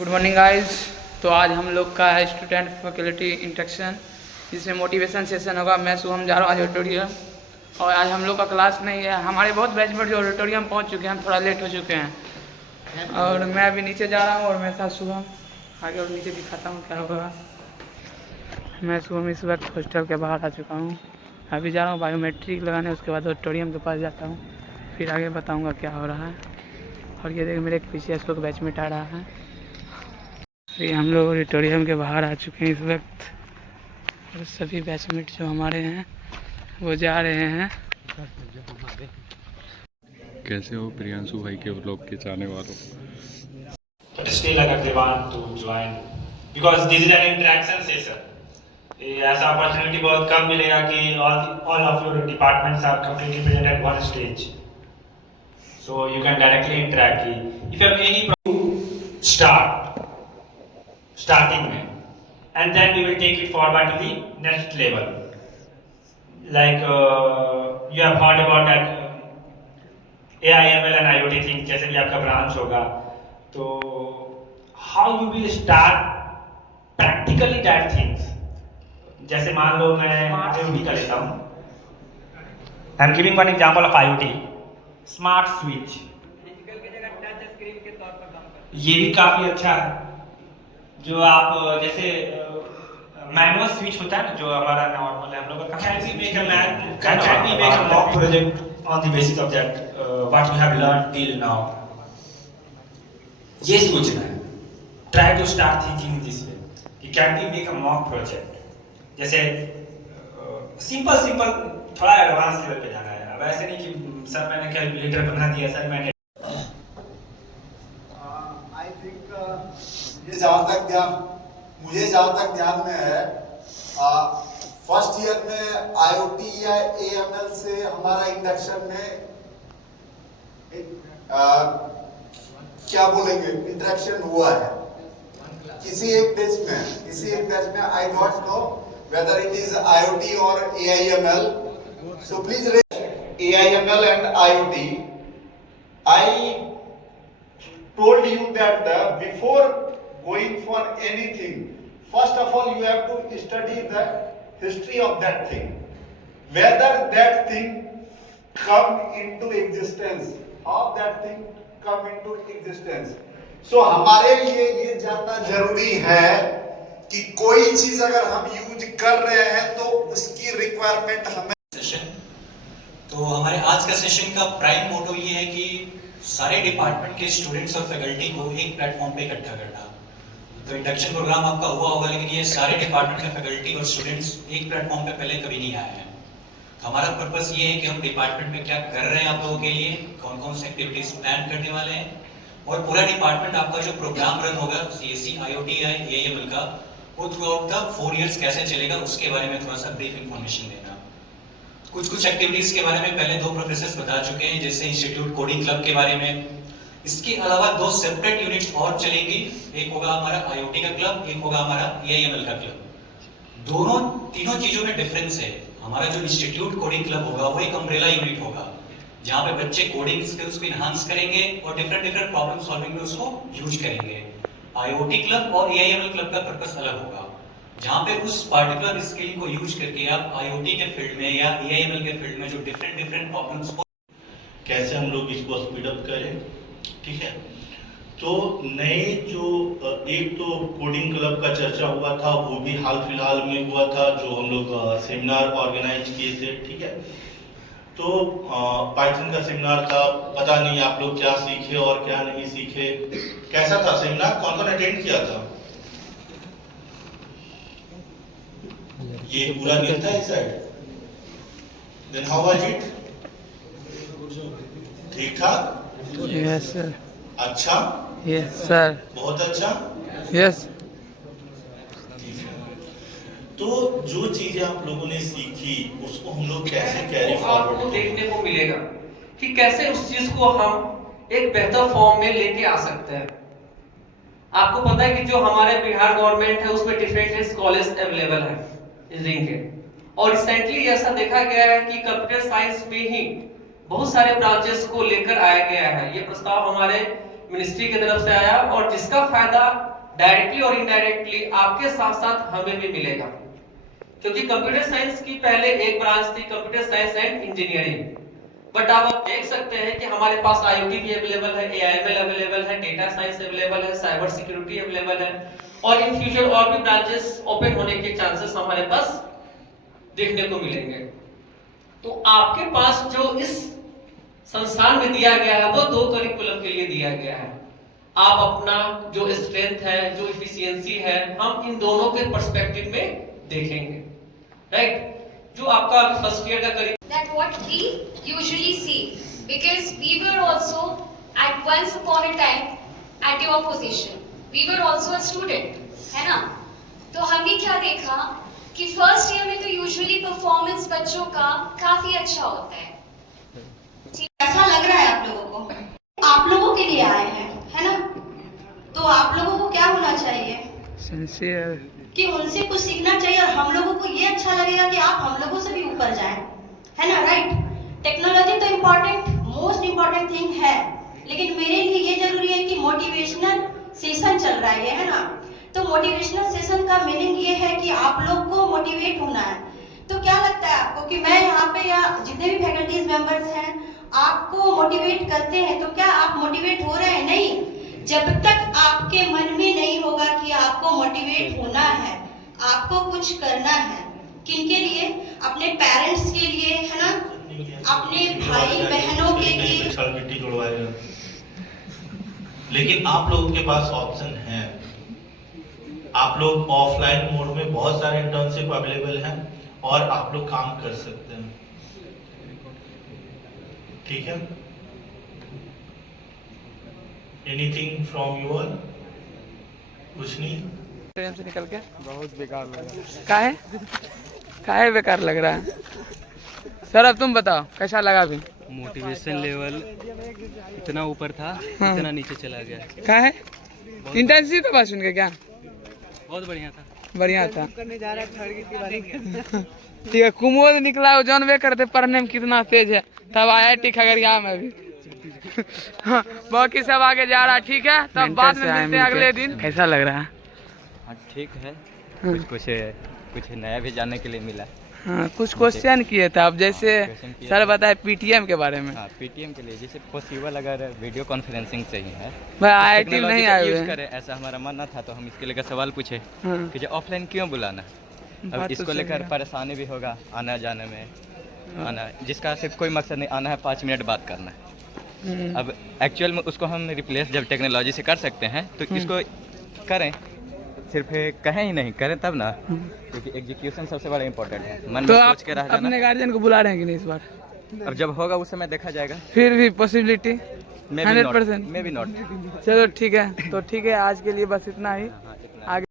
Good morning guys. तो आज हम लोग का है स्टूडेंट फैकल्टी इंटरेक्शन, जिसमें मोटिवेशन सेशन होगा। मैं शुभम जा रहा हूँ आज ऑडिटोरियम, और आज हम लोग का क्लास नहीं है। हमारे बहुत बैचमेट जो ऑडिटोरियम पहुँच चुके हैं, हम थोड़ा लेट हो चुके हैं। और मैं अभी नीचे जा रहा हूँ और मेरे साथ शुभम। आगे और नीचे दिखाता हूँ क्या होगा। मैं शुभम इस वक्त हॉस्टल के बाहर आ चुका हूँ। अभी जा रहा हूँ बायोमेट्रिक लगाने, उसके बाद ऑडिटोरियम के पास जाता हूँ, फिर आगे बताऊँगा क्या हो रहा है। और ये देख मेरे पीछे लोग बैचमेट आ रहा है। ये हम लोग ऑडिटोरियम के बाहर आ चुके हैं इस वक्त, और सभी बैचमेट जो हमारे हैं वो जा रहे हैं। कैसे हो प्रियांशु भाई के व्लॉग के चाहने वालों? But still अगर they want to join because this is an interaction session. ऐसा अपॉर्चुनिटी बहुत कम मिलेगा कि all of your departments are completely present at one stage. So you can directly interact. If you have any problem, starting में, and then we will take it forward to the next level. Like you have heard about that AIML and IoT thing, जैसे भी आपका branch होगा, तो how you will start practically that things. जैसे मान लो मैं IoT का लेता हूँ, I am giving one example of IoT, smart switch. ये भी काफी अच्छा है, जो आप जैसे मैनुअल स्विच होता है ना, जो हमारा नॉर्मल है हम लोग का। Can we make a mock project on the basis of that what you have learned till now? ये सोचना है। Try to start thinking this way. कि can we make a mock project? जैसे सिंपल थोड़ा एडवांस लेवल पे जाना है। अब ऐसे नहीं कि सर मैंने कैलकुलेटर बना दिया, सर मैंने आई थिंक मुझे जहाँ तक ध्यान में है, फर्स्ट ईयर में आईओटी या एएमएल से हमारा इंडक्शन में क्या बोलेंगे इंटरेक्शन हुआ है किसी एक बैच में I don't know whether it is IoT और AIML, so please rate AIML and IoT. I told you that before going for anything, first of all you have to study the history of that thing, whether that thing come into existence, how that thing come into existence. So हमारे लिए ये जानना जरूरी है कि कोई चीज अगर हम यूज कर रहे हैं तो उसकी रिक्वायरमेंट हमें। सेशन तो हमारे आज का सेशन का प्राइम मोटो ये है कि सारे डिपार्टमेंट के स्टूडेंट्स और फैकल्टी को एक प्लेटफॉर्म पे इकट्ठा करना। तो इंडक्शन प्रोग्राम आपका हुआ होगा, लेकिन ये सारे डिपार्टमेंट के फैकल्टी और स्टूडेंट्स एक प्लेटफॉर्म पे पहले कभी नहीं आए हैं। तो हमारा पर्पस ये है कि हम डिपार्टमेंट में क्या कर रहे हैं आप लोगों के लिए, कौन कौन से एक्टिविटीज प्लान करने वाले हैं, और पूरा डिपार्टमेंट आपका जो प्रोग्राम रन होगा CSE IoT या AIML का, वो थ्रू आउट द 4 years कैसे चलेगा उसके बारे में थोड़ा सा ब्रीफ इंफॉर्मेशन देना। कुछ एक्टिविटीज के बारे में पहले 2 प्रोफेसर्स बता चुके हैं, जैसे इंस्टीट्यूट कोडिंग क्लब के बारे में। इसके अलावा 2 सेपरेट यूनिट्स और चलेंगी, एक होगा हमारा IoT का क्लब, एक होगा हमारा AIML का क्लब। तीनों चीजों में डिफरेंस है। हमारा जो इंस्टीट्यूट कोडिंग क्लब होगा वो एक अम्ब्रेला यूनिट होगा, जहाँ पे बच्चे कोडिंग स्किल्स को इनहांस करेंगे और डिफरेंट प्रॉब्लम सॉल्विंग में उसको यूज करेंगे। IoT क्लब और AIML क्लब का पर्पस अलग होगा, जहाँ पे उस पार्टिकुलर स्किल को यूज करके आप IoT के फील्ड में या AIML के फील्ड में जो डिफरेंट प्रॉब्लम्स को कैसे हम लोग इसको स्पीड अप करें। ठीक है, तो नए जो एक तो कोडिंग क्लब का चर्चा हुआ था, वो भी हाल फिलहाल में हुआ था, जो हम लोग सेमिनार ऑर्गेनाइज किए थे। ठीक है, तो पाइथन का सेमिनार था, पता नहीं आप लोग क्या सीखे और क्या नहीं सीखे। कैसा था सेमिनार, कौन कौन अटेंड किया था? ये पूरा नहीं था इस side. Then how was it? ठीक ठाक? Yes sir. अच्छा? Yes sir. बहुत अच्छा? यस। तो जो चीजें आप लोगों ने सीखी उसको हम लोग कैसे कैरी फॉरवर्ड आपको देखने को मिलेगा कि कैसे उस चीज को हम एक बेहतर फॉर्म में लेके आ सकते हैं। आपको पता है कि जो हमारे बिहार गवर्नमेंट है उसमें डिफरेंट कॉलेज अवेलेबल है इंजीनियरिंग के, और रिसेंटली ऐसा देखा गया है कि कंप्यूटर साइंस में ही बहुत सारे ब्रांचेस को लेकर आया गया है। ये प्रस्ताव हमारे मिनिस्ट्री की तरफ से आया और जिसका फायदा डायरेक्टली और इनडायरेक्टली आपके साथ साथ हमें भी मिलेगा, क्योंकि कंप्यूटर साइंस की पहले एक ब्रांच थी computer science and engineering, but अब आप देख सकते हैं कि हमारे पास IoT भी अवेलेबल है, AIML अवेलेबल है, डेटा साइंस अवेलेबल है, साइबर सिक्योरिटी अवेलेबल है, और इन फ्यूचर और भी ब्रांचेस ओपन होने के चांसेस हमारे पास देखने को मिलेंगे। तो आपके पास जो इस संस्थान में दिया गया है वो 2 करिकुलम के लिए दिया गया है। आप अपना जो स्ट्रेंथ है, जो इफिशियंसी है, हम इन दोनों के पर्सपेक्टिव में देखेंगे, राइट? जो आपका फर्स्ट ईयर का that what we usually see, because we were also at once upon a time at your position, we were also a student, है ना? तो हमने क्या देखा कि फर्स्ट ईयर में तो यूजुअली परफॉर्मेंस बच्चों का काफी अच्छा होता है। ऐसा लग रहा है आप लोगों को, आप लोगों के लिए आए हैं, है ना? तो आप लोगों को क्या होना चाहिए? सिंसियर, कि उनसे कुछ सीखना चाहिए, और हम लोगों को ये अच्छा लगेगा कि आप हम लोगों से भी ऊपर जाएं, है ना? राइट? टेक्नोलॉजी तो इम्पोर्टेंट, मोस्ट इम्पोर्टेंट थिंग है, लेकिन मेरे लिए ये जरूरी है कि मोटिवेशनल सेशन चल रहा है, है ना? तो मोटिवेशनल सेशन का मीनिंग ये है कि आप लोग को मोटिवेट होना है। तो क्या लगता है आपको कि मैं यहाँ पे या जितने भी फैकल्टीज मेंबर्स हैं आपको मोटिवेट करते हैं, तो क्या आप मोटिवेट हो रहे हैं? नहीं। जब तक आपके मन में नहीं होगा कि आपको मोटिवेट होना है, आपको कुछ करना है, किनके लिए? अपने पेरेंट्स के लिए, है ना? अपने भाई बहनों के लिए। लेकिन आप लोगों के पास ऑप्शन है, आप लोग ऑफलाइन मोड में बहुत सारे इंटर्नशिप अवेलेबल हैं और आप लोग काम कर सकते हैं, ठीक है? Anything from you all? कुछ नहीं? ट्रेन से निकल के बहुत बेकार लग रहा है। काहे बेकार लग रहा है? सर अब तुम बताओ कैसा लगा? अभी मोटिवेशन लेवल इतना ऊपर था, इतना नीचे चला गया। काहे? इंटर्नशिप के बाद सुन के क्या? बहुत बढ़िया था, बढ़िया था। ठीक है, कुमोद निकला वो जानवे करते पढ़ने में कितना तेज है, तब IIT खगड़िया में भी। हाँ, बाकी सब आगे जा रहा है, ठीक है? तब बाद में मिलते हैं अगले दिन। कैसा लग रहा है? हाँ ठीक है, कुछ नया भी जानने के लिए मिला। हाँ, कुछ क्वेश्चन किए थे अब, जैसे सर बताए PTM के बारे में। हाँ, PTM के लिए जैसे पॉसिबल अगर वीडियो कॉन्फ्रेंसिंग से ही है, भाई IIT नहीं आए हुए करें, ऐसा हमारा मानना था, तो हम इसके लेकर सवाल पूछे कि जो ऑफलाइन क्यों बुलाना। अब इसको लेकर परेशानी भी होगा आना जाने में, आना जिसका सिर्फ कोई मकसद नहीं, आना है 5 मिनट बात करना है। अब एक्चुअल में उसको हम रिप्लेस जब टेक्नोलॉजी से कर सकते हैं तो इसको करें, सिर्फ कहें ही नहीं, करें तब ना, क्योंकि एग्जीक्यूशन सबसे बड़ा इम्पोर्टेंट है। मन में सोच के रह जाना। अपने गार्जियन को बुला रहे हैं कि नहीं इस बार? अब जब होगा उस समय देखा जाएगा। फिर भी पॉसिबिलिटी 100%? May be not. चलो ठीक है, तो ठीक है, आज के लिए बस इतना ही।